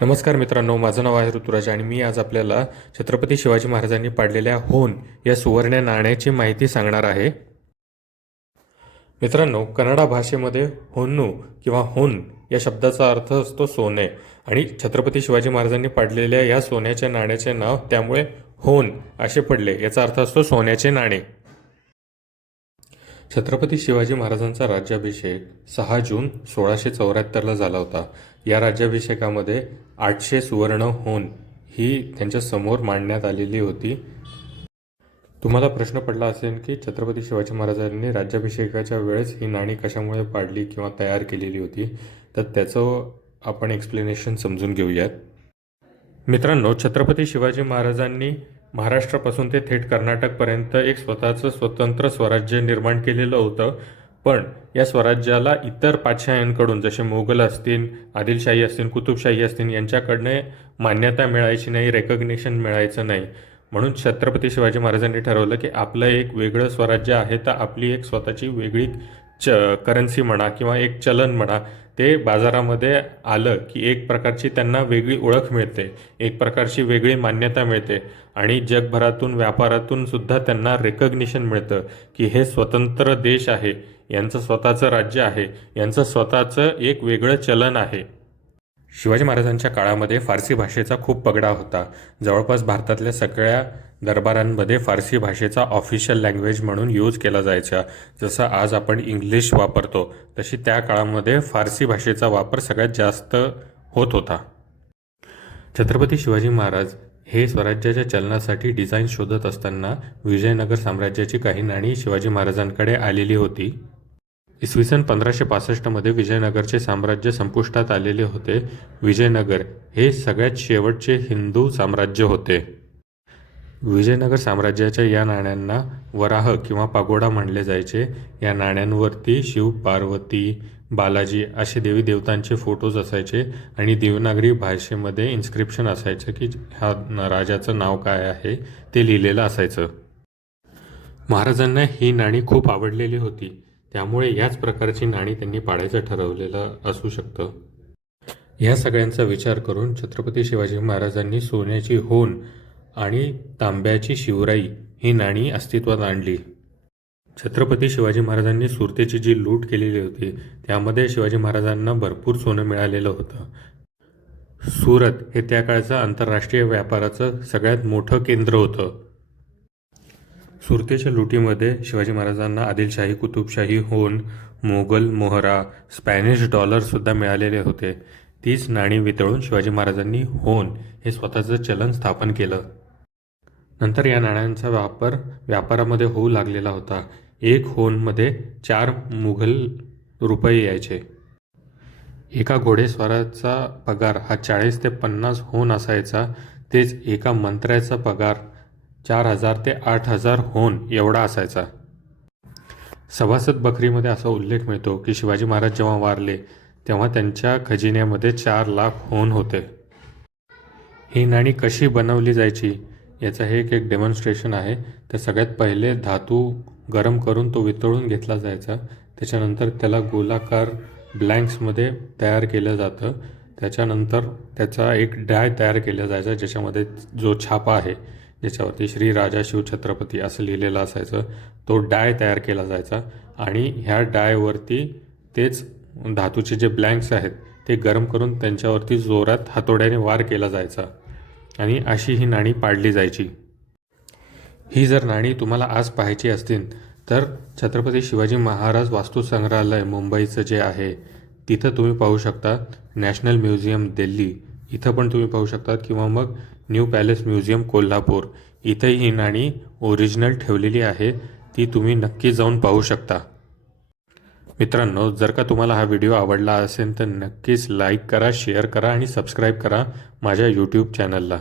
नमस्कार मित्रांनो, माझं नाव आहे ऋतुराज आणि मी आज आपल्याला छत्रपती शिवाजी महाराजांनी पाडलेल्या होन या सुवर्ण नाण्याची माहिती सांगणार आहे. मित्रांनो, कन्नडा भाषेमध्ये होन्नू किंवा होन या शब्दाचा अर्थ असतो सोने आणि छत्रपती शिवाजी महाराजांनी पाडलेल्या या सोन्याच्या नाण्याचे नाव त्यामुळे होन असे पडले. याचा अर्थ असतो सोन्याचे नाणे. छत्रपती शिवाजी महाराजांचा राज्याभिषेक 6 जून 1674ला झाला होता. या राज्याभिषेकामध्ये 800 सुवर्ण होन ही त्यांच्या समोर मांडण्यात आलेली होती. तुम्हाला प्रश्न पडला असेल की छत्रपती शिवाजी महाराजांनी राज्याभिषेकाच्या वेळेस ही नाणी कशामुळे पाडली किंवा तयार केलेली होती, तर त्याचं आपण एक्सप्लेनेशन समजून घेऊयात. मित्रांनो, छत्रपती शिवाजी महाराजांनी महाराष्ट्रापासून ते थेट कर्नाटकपर्यंत एक स्वतःचं स्वतंत्र स्वराज्य निर्माण केलेलं होतं. पण या स्वराज्याला इतर पातशाह्यांकडून जसे मोगल असतील, आदिलशाही असतील, कुतुबशाही असतील यांच्याकडनं मान्यता मिळायची नाही, रेकग्निशन मिळायचं नाही. म्हणून छत्रपती शिवाजी महाराजांनी ठरवलं की आपलं एक वेगळं स्वराज्य आहे, तर आपली एक स्वतःची वेगळी करन्सी म्हणा किंवा एक चलन म्हणा, ते बाजारामध्ये आलं की एक प्रकारची त्यांना वेगळी ओळख मिळते, एक प्रकारची वेगळी मान्यता मिळते आणि जगभरातून व्यापारातून सुद्धा त्यांना रेकग्निशन मिळतं की हे स्वतंत्र देश आहे, यांचं स्वतःचं राज्य आहे, यांचं स्वतःचं एक वेगळं चलन आहे. शिवाजी महाराजांच्या काळामध्ये फारसी भाषेचा खूप पगडा होता. जवळपास भारतातल्या सगळ्या दरबारांमध्ये फारसी भाषेचा ऑफिशियल लँग्वेज म्हणून यूज केला जायचा. जसं आज आपण इंग्लिश वापरतो, तशी त्या काळामध्ये फारसी भाषेचा वापर सगळ्यात जास्त होत होता. छत्रपती शिवाजी महाराज हे स्वराज्याच्या चलनासाठी डिझाईन शोधत असताना विजयनगर साम्राज्याची काही नाणी शिवाजी महाराजांकडे आलेली होती. इसवी सन 1565मध्ये विजयनगरचे साम्राज्य संपुष्टात आलेले होते. विजयनगर हे सगळ्यात शेवटचे हिंदू साम्राज्य होते. विजयनगर साम्राज्याच्या या नाण्यांना वराह किंवा पागोडा म्हणले जायचे. या नाण्यांवरती शिव, पार्वती, बालाजी असे देवी देवतांचे फोटोज असायचे आणि देवनागरी भाषेमध्ये इन्स्क्रिप्शन असायचं की ह्या राजाचं नाव काय आहे ते लिहिलेलं असायचं. महाराजांना ही नाणी खूप आवडलेली होती, त्यामुळे याच प्रकारची नाणी त्यांनी पाडायचं ठरवलेलं असू शकतं. ह्या सगळ्यांचा विचार करून छत्रपती शिवाजी महाराजांनी सोन्याची होन आणि तांब्याची शिवराई ही नाणी अस्तित्वात आणली. छत्रपती शिवाजी महाराजांनी सुरतेची जी लूट केलेली होती त्यामध्ये शिवाजी महाराजांना भरपूर सोनं मिळालेलं होतं. सुरत हे त्या काळचं आंतरराष्ट्रीय व्यापाराचं सगळ्यात मोठं केंद्र होतं. सुरतेच्या लुटीमध्ये शिवाजी महाराजांना आदिलशाही, कुतुबशाही होन, मोगल मोहरा, स्पॅनिश डॉलरसुद्धा मिळालेले होते. तीच नाणी वितळून शिवाजी महाराजांनी होन हे स्वतःचं चलन स्थापन केलं. नंतर या नाण्यांचा वापर व्यापारामध्ये होऊ लागलेला होता. एक होनमध्ये 4 मुघल रुपये यायचे. एका घोडेस्वाराचा पगार हा 40 ते 50 होन असायचा. तेच एका मंत्र्याचा पगार 4000 ते 8000 होन एवढा असायचा. सभासद बखरीमध्ये असा उल्लेख मिळतो की शिवाजी महाराज जेव्हा वारले तेव्हा त्यांच्या खजिन्यामध्ये 4 लाख होन होते. ही नाणी कशी बनवली जायची याचं हे एक डेमॉन्स्ट्रेशन आहे. तर सगळ्यात पहिले धातू गरम करून तो वितळून घेतला जायचा. त्याच्यानंतर त्याला गोलाकार ब्लँक्समध्ये तयार केलं जातं. त्याच्यानंतर त्याचा एक डाय तयार केला जायचा, ज्याच्यामध्ये जो छापा आहे ज्याच्यावरती श्री राजा शिवछत्रपती असं लिहिलेलं असायचं, तो डाय तयार केला जायचा आणि ह्या डायवरती तेच धातूचे जे ब्लँक्स आहेत ते गरम करून त्यांच्यावरती जोरात हातोड्याने वार केला जायचा आणि अशी ही नाणी पाडली जायची. ही जर नाणी तुम्हाला आज पाहायची असतील तर छत्रपती शिवाजी महाराज वास्तुसंग्रहालय मुंबईचं जे आहे तिथं तुम्ही पाहू शकता. नॅशनल म्युझियम दिल्ली इथं पण तुम्ही पाहू शकता किंवा मग न्यू पॅलेस म्युझियम कोल्हापूर इथंही ही नाणी ओरिजिनल ठेवलेली आहे. ती तुम्ही नक्की जाऊन पाहू शकता. मित्रांनो, जर का तुम्हाला हा व्हिडिओ आवडला असेल तर नक्कीच लाईक करा, शेअर करा आणि सबस्क्राईब करा माझ्या यूट्यूब चॅनलला.